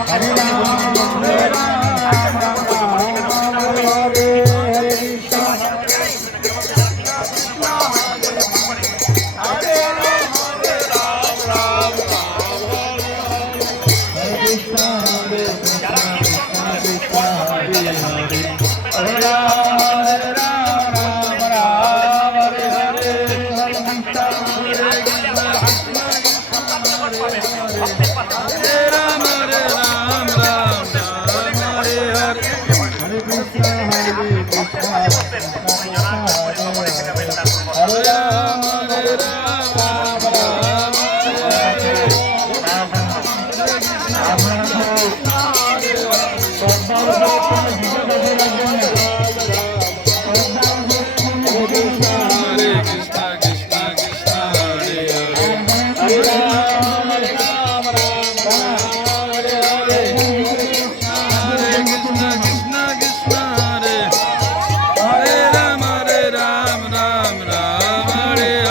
Hare Ram Bye.